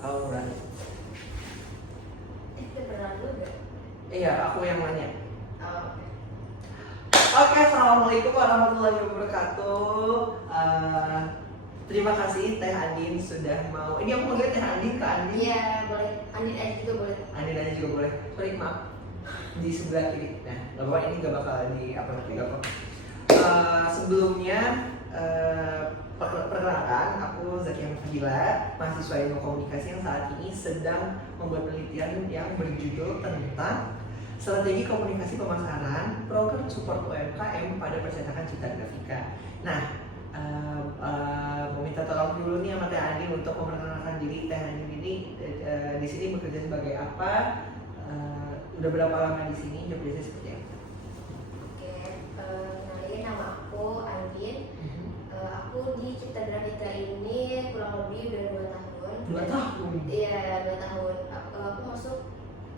Oh, berani. Kebenaran lu gak? Iya, aku yang nanya. Oh, oke. Oke, assalamualaikum warahmatullahi wabarakatuh. Terima kasih Teh Andin sudah mau. Ini aku manggil Teh Andin, Kak Andin. Iya, boleh. Andin aja juga boleh. Andin aja juga boleh. Sorry, maaf. Di sebelah kiri. Nah, nggak apa-apa, ini nggak bakal di apa nanti nggak apa. Sebelumnya perkenalkan, aku Zaki Ahmad Fadila, mahasiswa ilmu komunikasi yang saat ini sedang membuat penelitian yang berjudul tentang strategi komunikasi pemasaran program support UMKM pada percetakan cipta grafika. Nah, mau minta tolong dulu nih sama Teh Andin untuk memperkenalkan diri. Teh Andin ini di sini bekerja sebagai apa? Udah berapa lama di sini? Job desk seperti apa? Oke, kenalin nama aku Andin. Aku di Cipta Grafika ini kurang lebih udah 2 tahun. 2 tahun? Iya, 2 tahun. Aku masuk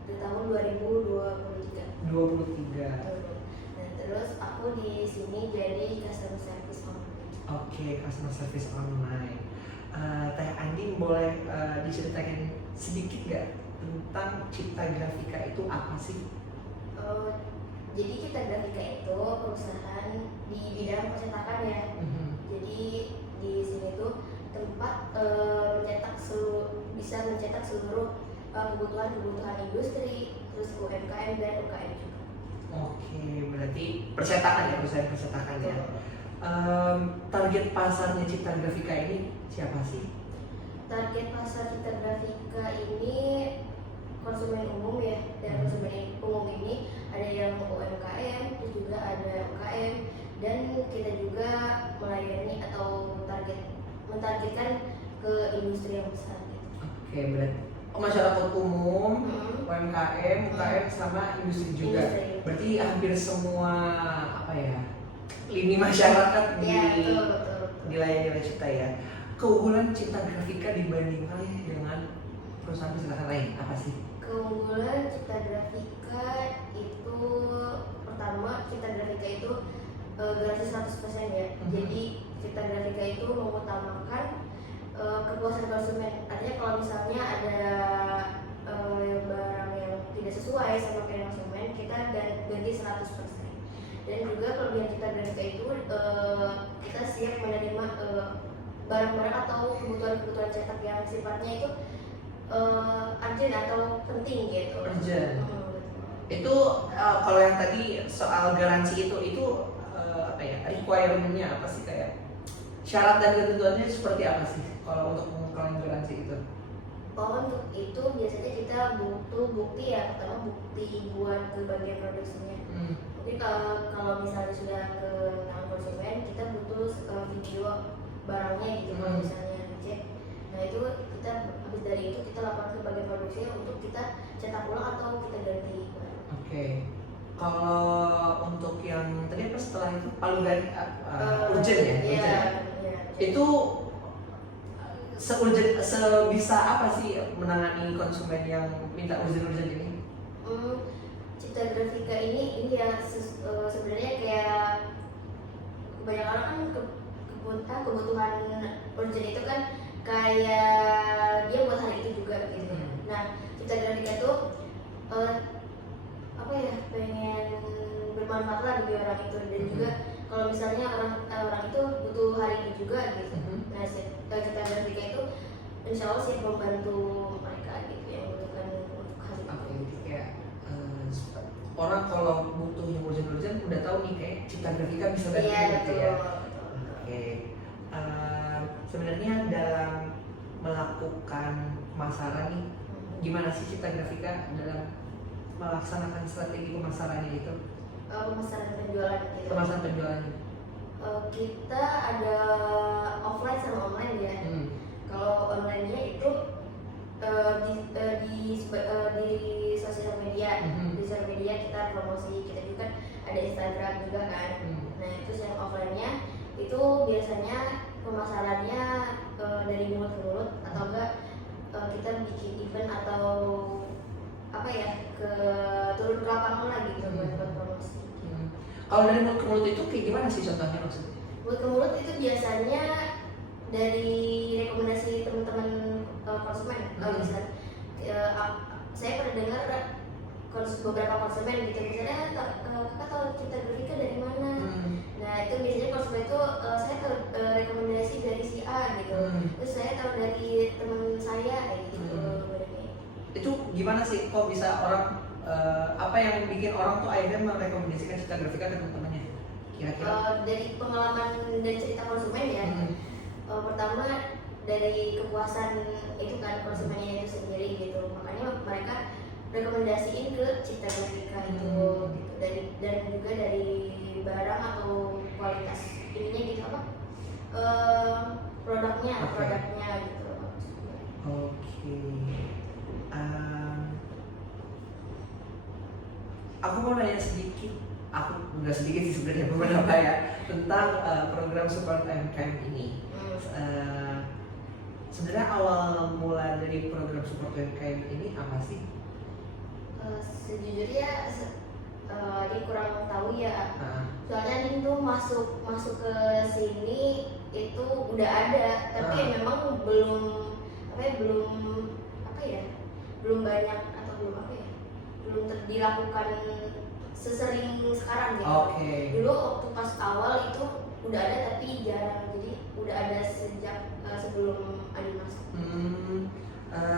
di tahun 2023. 23. Nah, terus aku di sini jadi customer service online. Oke, customer service online. Teh Andin boleh diceritakan sedikit gak tentang Cipta Grafika itu apa sih? Jadi Cipta Grafika itu perusahaan di bidang percetakan ya. Jadi di sini tuh tempat bisa mencetak seluruh kebutuhan industri, terus UMKM dan UKM juga. Oke, berarti percetakan ya, perusahaan percetakan ya. Target pasarnya Cipta Grafika ini siapa sih? Target pasar Cipta Grafika ini konsumen umum ya, dan konsumen umum ini ada yang UMKM, terus juga ada UKM, dan kita juga melayani atau mentargetkan ke industri yang besar gitu. Oke, berarti masyarakat umum, UMKM, UKM sama industri juga. Industri. Berarti hampir semua apa ya, lini masyarakat Ya, betul. dilayani oleh Cipta ya. Keunggulan Cipta Grafika dibandingkan dengan perusahaan percetakan lain apa sih? Keunggulan Cipta Grafika itu pertama, Cipta Grafika itu gratis 100% ya. Jadi Cipta Grafika itu mengutamakan kepuasan konsumen. Artinya kalau misalnya ada barang yang tidak sesuai sama keinginan konsumen, kita ganti 100%. Dan juga kelebihan Cipta Grafika itu kita siap menerima barang-barang atau kebutuhan cetak yang sifatnya itu urgent atau penting gitu. Urgent. Itu kalau yang tadi soal garansi itu apa ya, requirement-nya apa sih, kayak syarat dan ketentuannya seperti apa sih kalau untuk mengklaim garansi itu? Kalau untuk itu biasanya kita butuh bukti ya, pertama bukti buat ke bagian produksinya. Mungkin kalau misalnya sudah ke tangan konsumen, kita butuh video barangnya gitu. Kalau misalnya dicek, nah itu kita habis dari itu kita laporkan ke bagian produksinya untuk kita cetak ulang atau kita ganti. Oke. Kalau untuk yang tadi apa setelah itu palu dan urgent ya? Iya. Itu sebisa apa sih menangani konsumen yang minta urgent ini? Cipta Grafika ini ya sebenarnya kayak kebanyakan kan kebutuhan urgent itu kan kayak dia buat hari itu juga gitu. Nah, Cipta Grafika itu apa ya, pengen bermanfaat lah bagi orang itu, dan juga kalau misalnya orang itu butuh hari ini juga gitu. Nah, Cipta Grafika itu insya Allah sih membantu mereka gitu yang membutuhkan untuk hari itu. Oke, jadi kayak orang kalau butuh yang urgent udah tahu nih kayak Cipta Grafika bisa bantu gitu ya. Oke. Sebenarnya dalam melakukan pemasaran nih, gimana sih Cipta Grafika dalam melaksanakan strategi pemasarannya itu? Pemasaran penjualan gitu. Pemasaran penjualannya. Kita ada offline sama online ya. Kalau online-nya itu di sosial media. Di sosial media kita promosi, kita juga ada Instagram juga kan. Nah, itu yang offline-nya itu biasanya pemasarannya dari mulut ke mulut, atau enggak kita bikin event atau apa ya, turun ke lapangan lagi gitu buat promosi. Kalau dari mulut ke mulut itu kayak gimana sih contohnya maksudnya? Mulut ke mulut itu biasanya dari rekomendasi teman-teman konsumen. terdengar beberapa konsumen gitu, misalnya kakak tahu Cipta Grafika dari mana? Nah itu biasanya konsumen itu saya tahu rekomendasi dari si A gitu, terus saya tahu dari teman saya kayak gitu. Itu gimana sih kok bisa orang apa yang bikin orang tuh akhirnya merekomendasikan Cipta Grafika ke teman-temannya kira-kira? Dari pengalaman dan cerita konsumen ya, pertama dari kepuasan itu kan konsumennya itu sendiri gitu, makanya mereka rekomendasiin ke Cipta Grafika itu gitu. Dan juga dari barang atau kualitas ininya gitu apa produknya gitu. Oke. Aku mau nanya sedikit, aku nggak sedikit sih sebenarnya beberapa ya tentang program support UMKM ini. Sebenarnya awal mula dari program support UMKM ini apa sih? Sejujurnya ini kurang tahu ya. Soalnya ini tuh masuk ke sini itu udah ada, tapi memang belum banyak atau belum dilakukan sesering sekarang gitu. Dulu waktu pas awal itu udah ada tapi jarang, jadi udah ada sejak sebelum Adi masuk.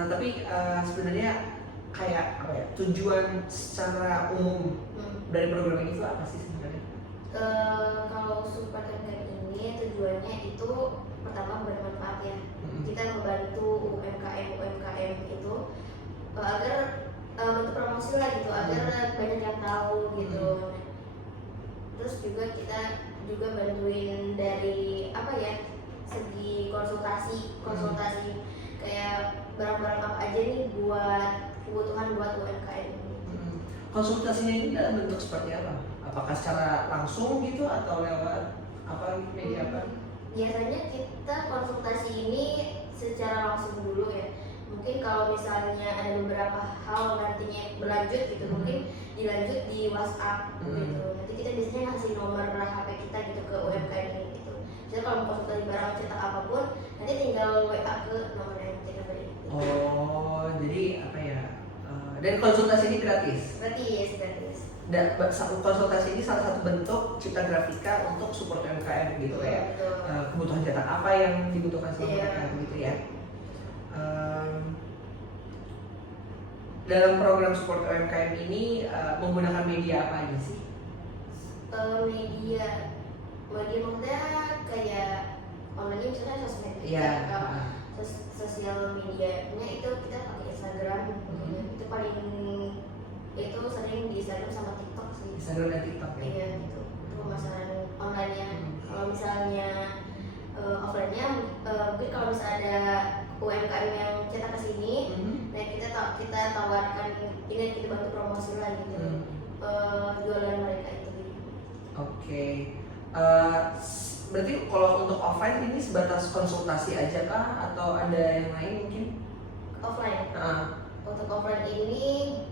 Tapi sebenarnya kayak apa ya, tujuan secara umum dari program ini itu apa sih sebenarnya? Kalau support UMKM ini tujuannya itu pertama bermanfaat ya. Kita membantu UMKM itu agar bentuk promosi lah gitu, agar banyak yang tahu gitu. Terus juga kita juga bantuin dari apa ya, segi konsultasi kayak barang-barang apa aja nih buat kebutuhan buat UMKM ini. Konsultasinya ini dalam bentuk seperti apa? Apakah secara langsung gitu atau lewat apa media apa? Biasanya kita konsultasi ini secara langsung dulu ya. Mungkin kalau misalnya ada beberapa hal nantinya berlanjut gitu, mungkin dilanjut di WhatsApp gitu. Nanti kita biasanya ngasih nomor HP kita gitu ke UMKM ini gitu. Jadi kalau mau konsultasi barang cetak apapun, nanti tinggal WA ke nomor yang kita beri. Oh, jadi apa ya? Dan konsultasi ini gratis? Gratis. Dan konsultasi ini salah satu bentuk Cipta Grafika untuk support UMKM gitu ya. Kebutuhan cetak apa yang dibutuhkan sama mereka gitu ya. Dalam program support UMKM ini menggunakan media apa aja sih? Media maksudnya kayak online misalnya sosmed. Sosial medianya itu kita pakai Instagram. Itu paling itu sering di Instagram sama TikTok sih. Instagram dan TikTok ya. Iya gitu. Itu pemasaran online-nya. Kalau misalnya offline-nya mungkin kalau misalnya ada UMKM yang cetak ke sini, nah kita tawarkan ini, kita bantu promosi lah gitu. Jualan mereka itu gitu. Oke. Berarti kalau untuk offline ini sebatas konsultasi aja kah atau ada yang lain mungkin? Offline. Untuk offline ini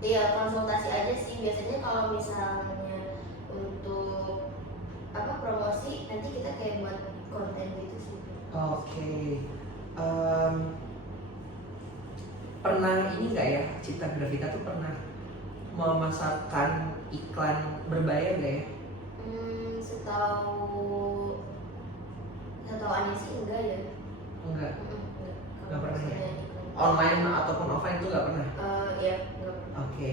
ya konsultasi aja sih biasanya. Kalau misalnya untuk promosi nanti kita kayak buat konten gitu sih. Oke. Pernah ini nggak ya, Cipta Grafika tuh pernah memasarkan iklan berbayar nggak ya? Setahu aneh sih enggak ya. Enggak pernah ya. Iklan. Online ataupun offline itu nggak pernah? Iya, enggak pernah. Oke.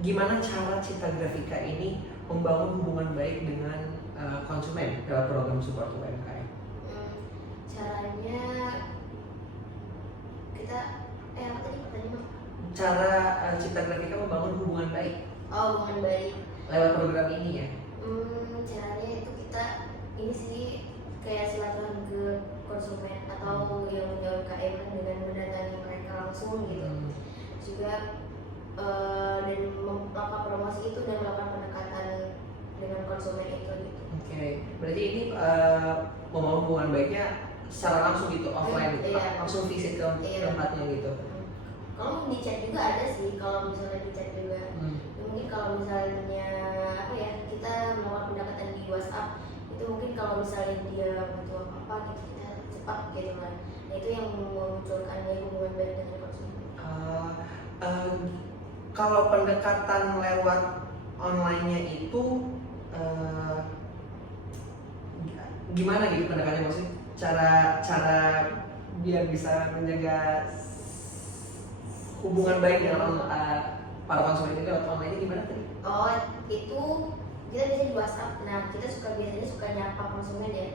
Gimana cara Cipta Grafika ini membangun hubungan baik dengan konsumen dalam program support UMKM? Caranya kita apa tadi pertanyaan? Cara Cipta Grafika membangun hubungan baik. Hubungan baik lewat program ini ya? Caranya itu kita ini sih kayak silaturahmi ke konsumen atau yang punya UMKM dengan mendatangi mereka langsung gitu. Juga dan melakukan promosi itu dan melakukan pendekatan dengan konsumen itu gitu. Oke. Berarti ini membangun hubungan baiknya secara langsung gitu, offline gitu, langsung visit ke tempatnya gitu. Kalau di chat juga ada sih, kalau misalnya di chat juga. Mungkin kalau misalnya kita melakukan pendekatan di WhatsApp itu mungkin kalau misalnya dia butuh apa gitu kita cepat gitu kan. Nah itu yang memunculkan hubungan baik dengan konsumen. Kalau pendekatan lewat online-nya itu gimana gitu pendekatannya, maksudnya cara biar bisa menjaga hubungan baik dengan para konsumen itu lewat online ini gimana tadi? Oh itu kita biasanya di WhatsApp. Nah kita biasanya suka nyapa konsumen ya,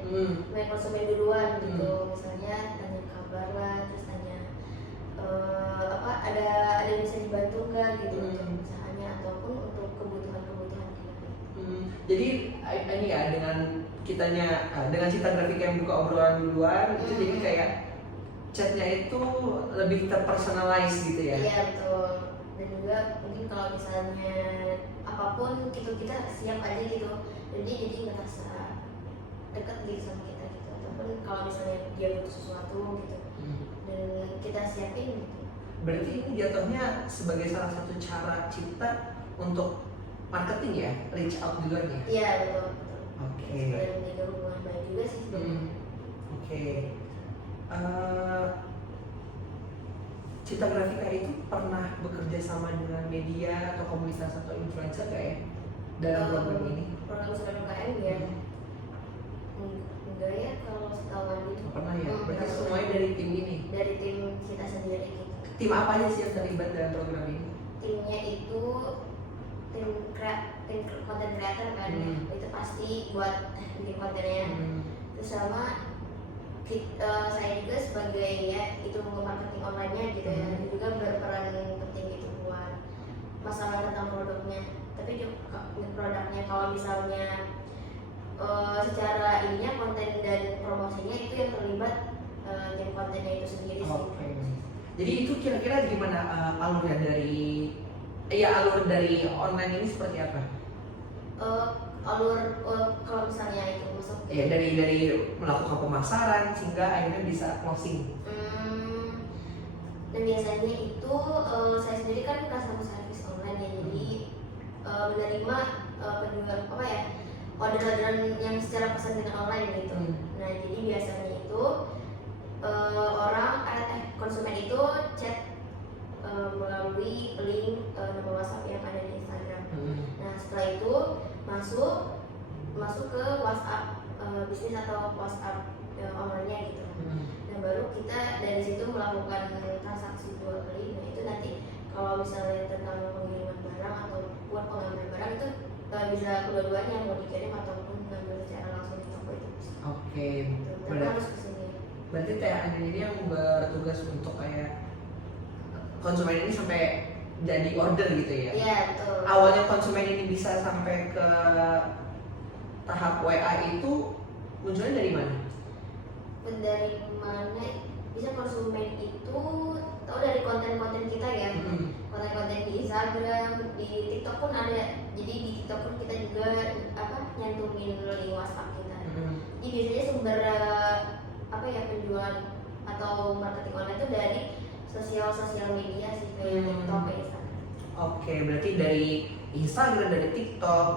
main konsumen duluan gitu. Misalnya tanya kabar lah, terus tanya apa ada yang bisa dibantu nggak gitu untuk usahanya ataupun untuk kebutuhan kita. Jadi ini ya dengan dengan Cita Grafika yang buka obrolan duluan itu jadi kayak chatnya itu lebih terpersonalize gitu ya? Iya betul. Dan juga mungkin kalau misalnya apapun gitu kita siap aja gitu, jadi ngerasa dekat gitu sama kita gitu. Ataupun kalau misalnya dia butuh sesuatu gitu dan kita siapin gitu. Berarti ini jatuhnya sebagai salah satu cara Cita untuk marketing ya, reach out duluan ya? Iya betul. Oke. Supaya menjaga hubungan baik juga sih sebenarnya. Oke. Cita Grafika itu pernah bekerja sama dengan media atau komunitas atau influencer gak ya dalam program ini? Program Surat UKM ya? Enggak ya kalau setahuan gitu. Pernah ya? Berarti semuanya dari tim ini? Dari tim kita sendiri gitu. Tim apa aja sih yang terlibat dalam program ini? Timnya itu tim content creator kan, itu pasti buat bikin kontennya. Terus sama saya juga sebagai ya itu marketing online-nya gitu ya, juga berperan penting gitu buat masalah tentang produknya. Tapi juga produknya kalau misalnya secara ininya konten dan promosinya itu yang terlibat tim kontennya itu sendiri sih. Oke. Jadi itu kira-kira gimana alur dari online ini seperti apa? Alur kalau misalnya itu masuk Ya dari melakukan pemasaran sehingga akhirnya bisa closing. Dan biasanya itu saya sendiri kan customer service online ya, jadi menerima penjualan apa ya orderan yang secara pesan dengan online gitu. Nah jadi biasanya itu konsumen itu chat melalui link nomor WhatsApp yang ada di Instagram. Nah setelah itu masuk ke WhatsApp bisnis atau WhatsApp online-nya gitu. Nah baru kita dari situ melakukan transaksi jual beli. Nah itu nanti kalau misalnya tentang pengiriman barang ataupun pengambilan barang itu bisa kedua-duanya mau dikirim ataupun ngambil secara langsung di toko itu. Oke. Tapi harus kesini. Berarti THN ini yang bertugas untuk kayak konsumen ini sampai jadi order gitu ya? Iya betul. Awalnya konsumen ini bisa sampai ke tahap WA itu munculnya dari mana? Dari mana? Bisa konsumen itu tahu dari konten-konten kita ya, konten-konten di Instagram, di TikTok pun ada. Jadi di TikTok pun kita juga nyantumin link WhatsApp kita. Jadi biasanya sumber penjualan atau marketing online itu dari sosial media sih, kayak TikTok, Instagram. Oke, berarti dari Instagram, dari TikTok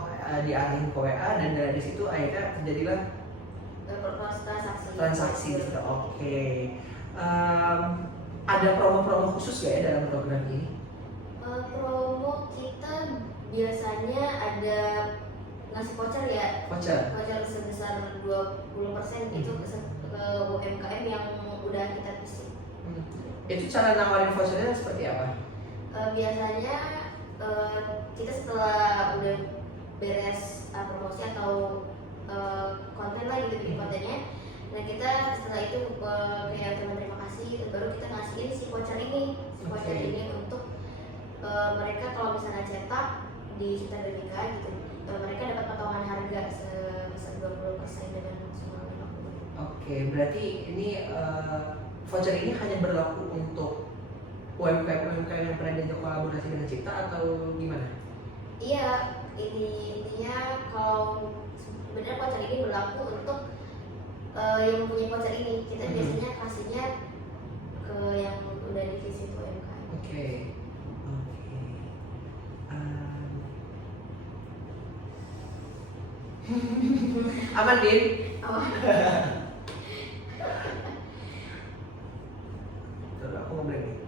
diarahin ke WA dan dari situ akhirnya terjadilah transaksi gitu. Oke. Ada promo-promo khusus gak ya dalam program ini? Promo kita biasanya ada ngasih voucher ya. Voucher sebesar 20% itu ke UMKM yang udah kita visit. Itu cara nawarin vouchernya seperti apa? Biasanya kita setelah udah beres promosi atau konten lah gitu, bikin kontennya. Nah kita setelah itu kayak terima kasih, baru kita ngasihin si voucher ini, untuk mereka kalau misalnya cetak di Cita Grafika gitu, mereka dapat potongan harga sebesar 20% dengan maksimal 50. Oke, berarti ini voucher ini hanya berlaku untuk UMKM yang pernah diajak kolaborasi dengan Cita atau gimana? Iya, intinya kalau sebenarnya voucher ini berlaku untuk yang punya voucher ini. Kita biasanya kasihnya ke yang udah di visit UMKM. Oke. Aman, Din? Aman. Terus aku ngomong nih.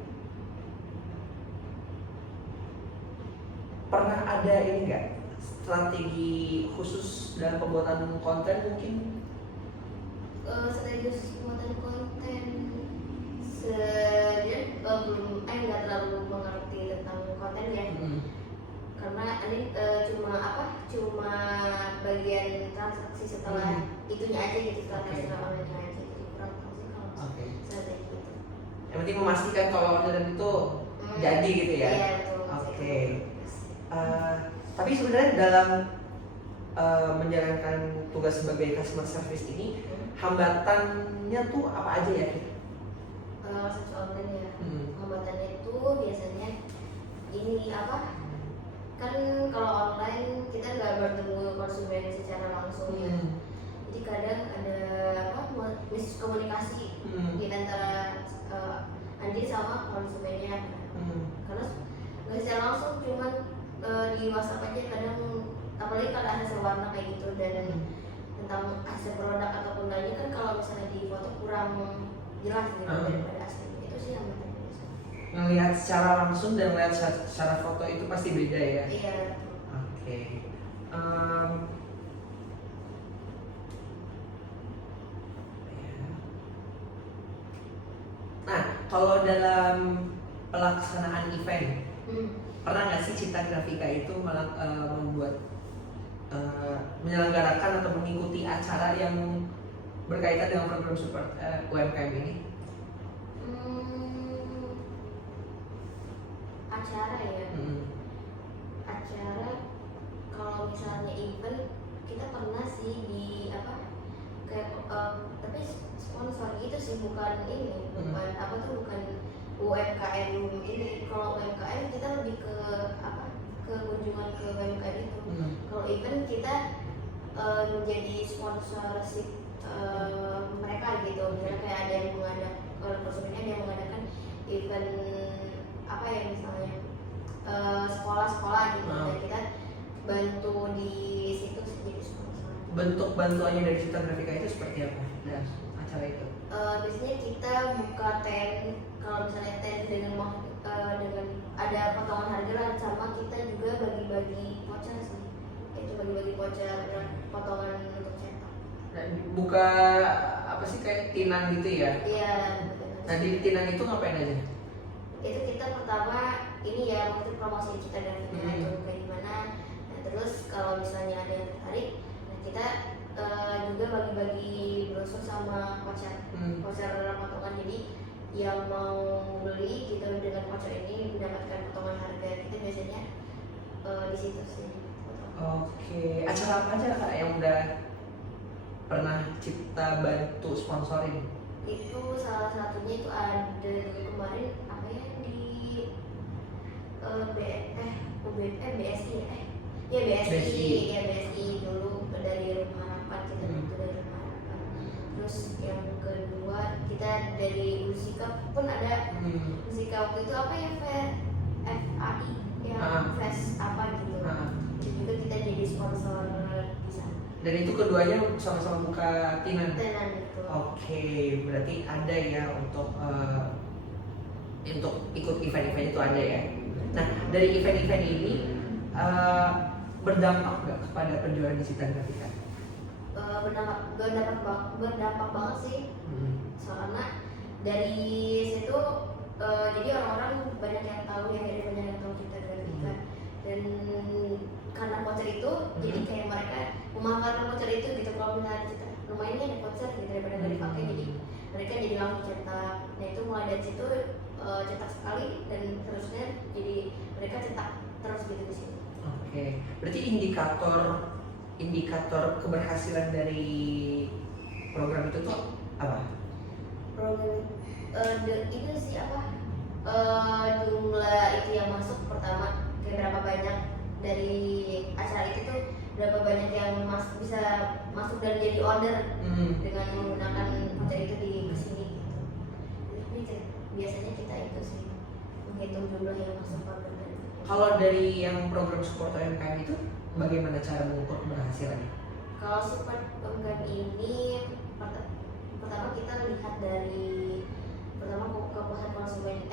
Pernah ada ini nggak strategi khusus dalam pembuatan konten mungkin? Strategi pembuatan konten sebenarnya belum nggak terlalu mengerti tentang konten ya. Karena ini cuma bagian transaksi setelah itunya aja gitu, setelah online aja gitu, kurang tahu sih kalau strategi itu. Yang penting memastikan kalau orderan itu jadi gitu ya. Iya betul. Oke. Tapi sebenarnya dalam menjalankan tugas sebagai customer service ini hambatannya tuh apa aja ya? Transaksi online ya. Hambatannya itu biasanya ini kan kalau online kita nggak bertemu konsumen secara langsung ya. Jadi kadang ada miskomunikasi di antara Andi sama konsumennya. Karena nggak secara langsung, cuman di WhatsApp aja kadang, apalagi kalau hasil warna kayak gitu dan tentang hasil produk ataupun lainnya kan kalau misalnya di foto kurang jelas gitu daripada asli. Itu sih yang penting. Melihat secara langsung dan melihat secara foto itu pasti beda ya? Iya. Oke. Nah, kalau dalam pelaksanaan event, pernah nggak sih Cita Grafika itu membuat menyelenggarakan atau mengikuti acara yang berkaitan dengan program support UMKM ini? Acara ya. Acara kalau misalnya event kita pernah sih di tapi sponsor gitu sih, bukan bukan UMKM ini. Kalau UMKM kita lebih ke kunjungan ke UMKM itu. Kalau event kita menjadi sponsorship mereka gitu. Misalnya kayak ada yang mengadakan, konsumennya ada yang mengadakan event misalnya sekolah-sekolah gitu, dan kita bantu di situ jadi sponsor. Bentuk bantuannya dari Cita Grafika itu seperti apa dalam acara itu? Biasanya kita buka tent, kalau misalnya tent dengan ada potongan harga lah, sama kita juga bagi-bagi voucher sih. Itu bagi-bagi voucher potongan untuk cetak. Buka kayak tinang gitu ya? Iya. Nah di tinang itu ngapain aja? Itu kita pertama maksudnya promosi Cita Grafika itu kayak gimana. Nah terus kalau misalnya ada yang tertarik, nah kita juga bagi-bagi brosur sama voucher potongan. Jadi yang mau beli gitu dengan voucher ini mendapatkan potongan harga. Kita biasanya di situ sih. Oke, acara apa aja Kak yang udah pernah Cipta bantu sponsorin? Itu salah satunya itu ada kemarin BSI dulu dari Rumah Harapan, kita bantu dari Rumah Harapan. Terus yang kedua kita dari Musika pun ada. Musika waktu itu FAI yang flash gitu. Itu juga kita jadi sponsor di sana. Dan itu keduanya sama-sama buka tinang? Itu. Oke, berarti ada ya untuk ikut event-event itu ada ya. Nah dari event-event ini berdampak nggak kepada penjualan di Cita Grafika? Berdampak banget sih. Soalnya dari situ jadi orang-orang banyak yang tahu Cita Grafika. Dan karena voucher itu jadi kayak mereka memanfaatkan voucher itu gitu. Kalau misalnya lumayan nih ada voucher gitu daripada nggak dipakai, jadi mereka jadi langsung cetak. Nah itu mulai dari situ cetak sekali dan terusnya jadi mereka cetak terus gitu di sini. Oke, berarti indikator keberhasilan dari program itu tuh apa? Program itu sih jumlah itu yang masuk pertama, kayak berapa banyak dari acara itu tuh, berapa banyak yang bisa masuk dan jadi order dengan menggunakan voucher itu di kesini gitu. Ini biasanya kita itu sih menghitung jumlah yang masuk order. Kalau dari yang program support UMKM itu bagaimana cara mengukur keberhasilannya? Kalau support UMKM ini pertama kita lihat dari pertama kepuasan konsumen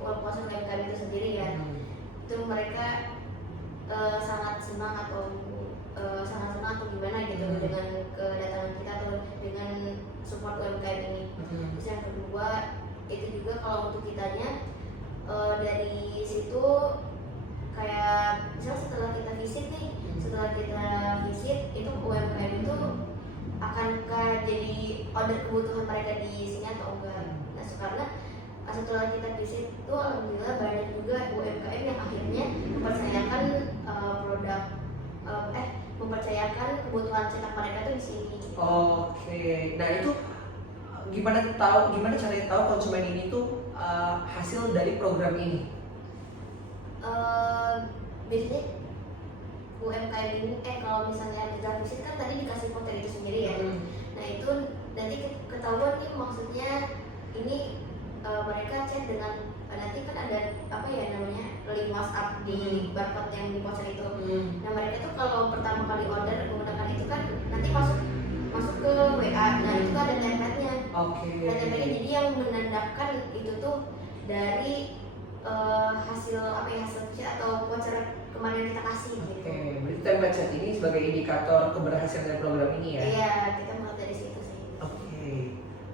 kepuasan UMKM itu sendiri ya. Itu mereka sangat senang atau gimana gitu dengan kedatangan kita atau dengan support UMKM ini. Terus yang kedua itu juga kalau untuk kitanya dari situ kayak misal setelah kita visit itu UMKM itu akankah jadi order kebutuhan mereka di sini atau enggak. Nah karena setelah kita visit itu alhamdulillah banyak juga UMKM yang akhirnya mempercayakan mempercayakan kebutuhan cetak mereka tuh di sini. Oke, nah itu gimana caranya tahu konsumen ini tuh hasil dari program ini? Biasanya UMKM ini kalau misalnya kita visit kan tadi dikasih foto itu sendiri ya. Nah itu nanti ketahuan nih maksudnya ini mereka chat dengan nanti kan ada apa ya namanya link WhatsApp di barcode yang di voucher itu. Nah mereka tuh kalau pertama kali order menggunakan itu kan nanti masuk ke WA. Nah itu ada template-nya. Nah template jadi yang menandakan itu tuh dari hasil chat atau voucher kemarin kita kasih gitu. Berarti template chat ini sebagai indikator keberhasilan dari program ini ya? Iya, kita mulai dari situ sih.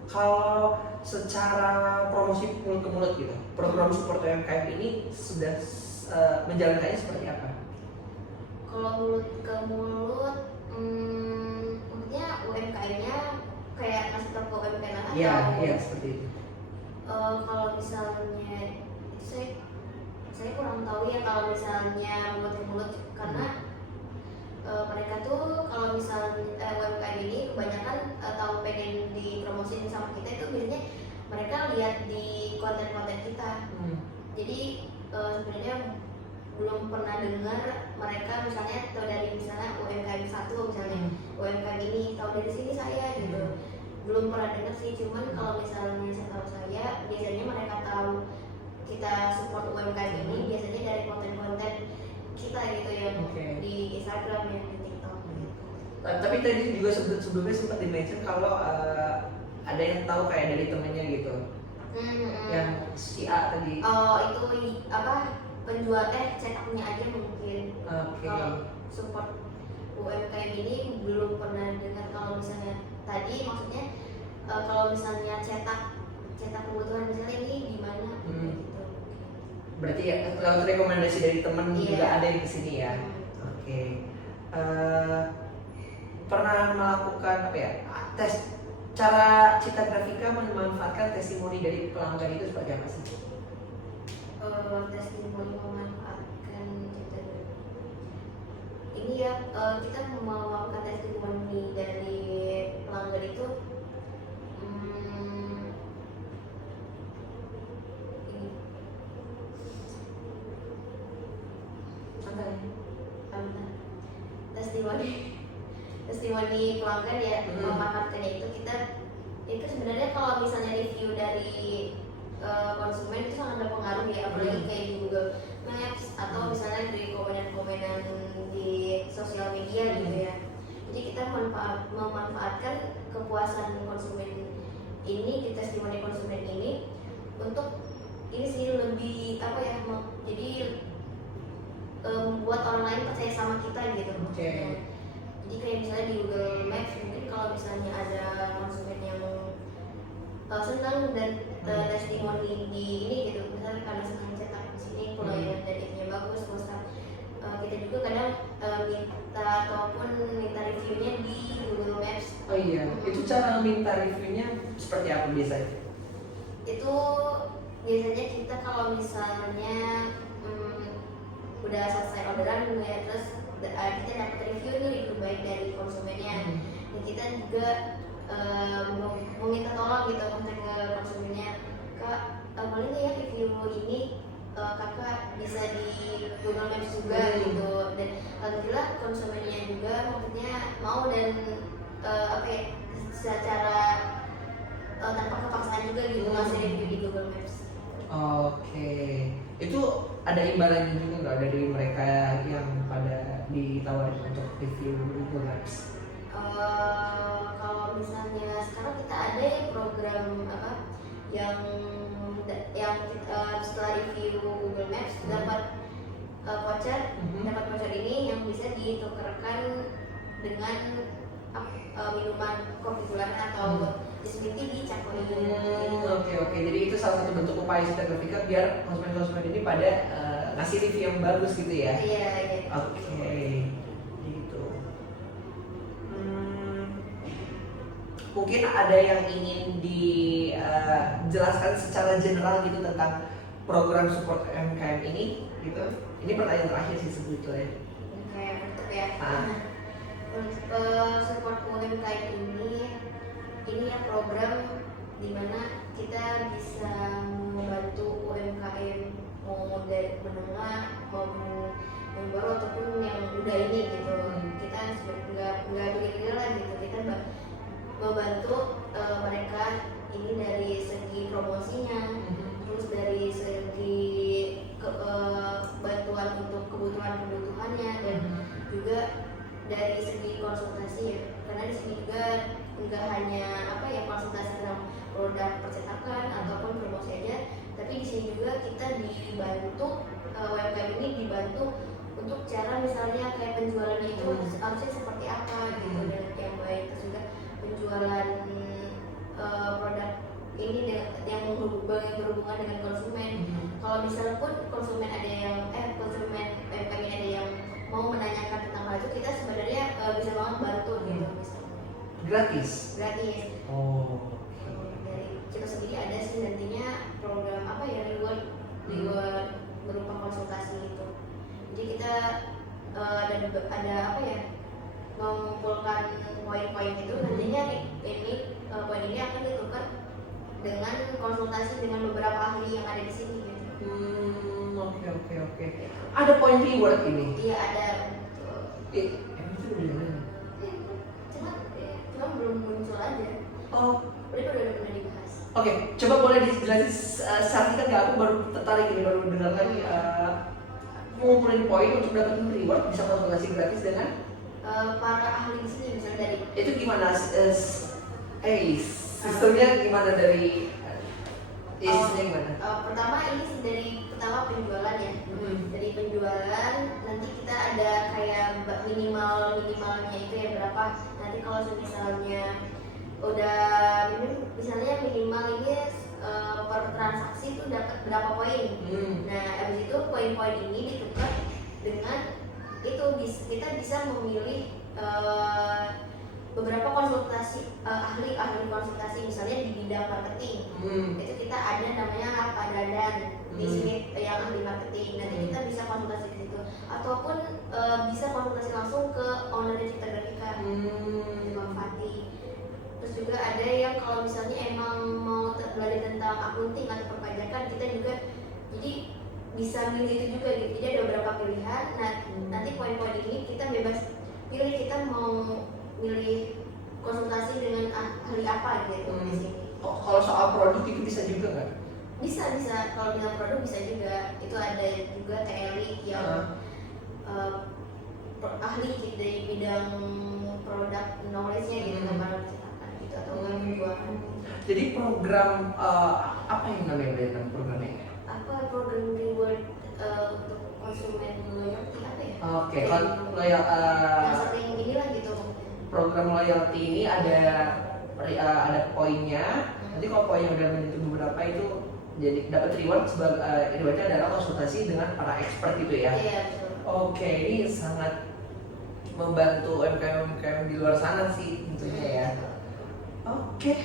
Kalau secara promosi mulut ke mulut gitu, program support UMKM ini sudah menjalankannya seperti apa? Kalau mulut ke mulut, maksudnya UMKM-nya kayak ngasih tahu ke UMKM atau? Iya seperti itu. Kalau misalnya itu saya kurang tahu ya kalau misalnya mulut ke mulut karena mereka tuh kalau misalnya UMKM ini kebanyakan tahu pengen dipromosin sama kita itu biasanya mereka lihat di konten-konten kita. Jadi sebenarnya belum pernah dengar mereka misalnya tahu dari misalnya UMKM satu misalnya UMKM ini tahu dari sini saya gitu. Belum pernah dengar sih, cuman kalau misalnya saya tahu saya biasanya mereka tahu kita support UMKM ini biasanya dari konten-konten kita gitu yang di Instagram yang di TikTok gitu. Tapi tadi juga sebelumnya sempat di-mention kalau ada yang tahu kayak dari temennya gitu. Yang si A tadi. Itu penjual cetaknya aja mungkin. Kalau support UMKM ini belum pernah dengar. Kalau misalnya tadi maksudnya kalau misalnya cetak kebutuhan misalnya ini di mana gitu. Berarti ya lewat rekomendasi dari teman juga ada yang kesini ya. Pernah melakukan tes cara Cita Grafika memanfaatkan testimoni dari pelanggan itu seperti apa sih? Testimoni memanfaatkan ini ya kita melakukan testimoni dari pelanggan itu testimoni pelanggan ya memanfaatkannya itu sebenarnya kalau misalnya review dari konsumen itu sangat berpengaruh ya, apalagi kayak di Google Maps atau misalnya dari komenan-komenan di sosial media gitu ya. Jadi kita memanfaatkan kepuasan konsumen ini di testimoni konsumen ini untuk ini sih lebih jadi membuat orang lain percaya sama kita gitu. Jadi kayak misalnya di Google Maps mungkin kalau misalnya ada konsumen yang senang dan testimoni di ini gitu, misalnya karena senang cetak di sini pelayanan dan itunya bagus, kita juga kadang minta ataupun minta reviewnya di Google Maps. Itu cara minta reviewnya seperti apa biasanya? Itu biasanya kita kalau misalnya udah selesai orderan ya, terus kita dapat review baik dari konsumennya, dan kita juga meminta tolong gitu ke konsumennya, Kak boleh nggak ya review ini kakak bisa di Google Maps juga gitu. Dan alhamdulillah konsumennya juga maksudnya mau dan secara tanpa kepaksaan juga gitu ngasih review di Google Maps. Itu ada imbalannya juga nggak dari mereka yang pada ditawarin untuk review Google Maps? Kalau misalnya sekarang kita ada ya program apa yang setelah review Google Maps dapat voucher, dapat voucher ini yang bisa ditukarkan dengan minuman kopi gula atau smoothies di Cako ini. Oke. Jadi itu salah satu bentuk upaya Citra Grafika biar konsumen-konsumen ini pada ngasih review yang bagus gitu ya. Iya. Oke. Gitu. Mungkin ada yang ingin dijelaskan secara general gitu tentang program support UMKM ini gitu. Ini pertanyaan terakhir sih sebetulnya. Kayak bentuk ya. Untuk support UMKM ini ya program dimana kita bisa membantu UMKM mau dari menengah maupun yang baru ataupun yang udah ini gitu. Kita nggak begini lah gitu. Kita membantu mereka ini dari segi promosinya, terus dari segi bantuan untuk kebutuhannya dan juga dari segi konsultasi ya, karena di sini juga nggak hanya konsultasi tentang produk percetakan ataupun promosi aja, tapi di sini juga kita dibantu UMKM ini dibantu untuk cara misalnya kayak penjualannya itu harusnya seperti apa gitu dan yang baik, terus juga penjualan produk ini yang berhubungan dengan konsumen. Kalau misalnya pun konsumen ada yang konsumen UMKM ini ada yang mau menanyakan tentang hal itu, kita sebenarnya bisa banget bantu gitu misalnya. Gratis. Oh. Dari kita sendiri ada sih nantinya program reward berupa konsultasi itu. Jadi kita ada mengumpulkan poin-poin itu, nantinya poin ini akan ditukar dengan konsultasi dengan beberapa ahli yang ada di sini gitu. Oke. Ada poin reward ini? Iya ada. Emang itu udah ada? Cuma belum muncul aja. Oh. Udah pernah dibahas. Oke, coba boleh dijelasin secara singkat nggak? Aku baru tertarik ini, baru dengar lagi. Ngumpulin poin untuk dapat reward bisa konsultasi gratis dengan para ahli di sini misalnya dari. Itu gimana? Sistemnya gimana dari? Isinya gimana? Pertama ini dari penjualan ya. Dari penjualan nanti kita ada kayak minimalnya itu ya berapa. Nanti kalau misalnya udah misalnya minimal ini per transaksi itu dapat berapa poin. Nah habis itu poin-poin ini ditukar dengan itu kita bisa memilih beberapa konsultasi ahli konsultasi misalnya di bidang marketing. Itu kita ada namanya Pak Dadan di sini yang ahli marketing. Nanti kita bisa konsultasi di situ ataupun bisa konsultasi langsung ke owner Citra Grafika, Bang Fatih. Terus juga ada yang kalau misalnya emang mau belajar tentang akunting atau perpajakan, kita juga jadi bisa milih itu juga gitu. Jadi ada beberapa pilihan. Nah nanti poin-poin ini kita bebas pilih, kita mau milih konsultasi dengan ahli apa gitu di sini. Kalau soal produk itu bisa juga nggak? Bisa. Kalau bilang produk bisa juga. Itu ada juga TLI yang ahli dari bidang produk knowledge-nya gitu, gambar percetakan gitu atau penjualan. Jadi program apa yang namanya programnya? Program reward untuk konsumen loyalty apa ya? Oke, yang sering inilah gitu. Program loyalty ini ada poinnya. Nanti kalau poinnya udah menyentuh beberapa itu jadi dapat reward. Rewardnya adalah konsultasi dengan para expert gitu ya. Iya betul. Oke, ini sangat membantu UMKM di luar sana sih tentunya ya. Oke.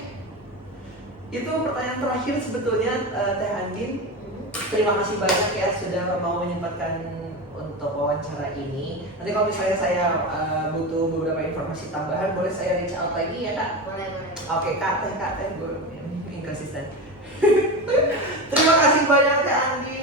Itu pertanyaan terakhir sebetulnya Teh Andin. Terima kasih banyak ya sudah mau menyempatkan untuk wawancara ini. Nanti kalau misalnya saya butuh beberapa informasi tambahan, boleh saya reach out lagi ya Kak? Boleh. Oke Kak Teh, gue inconsistent. Terima kasih banyak Teh Andin.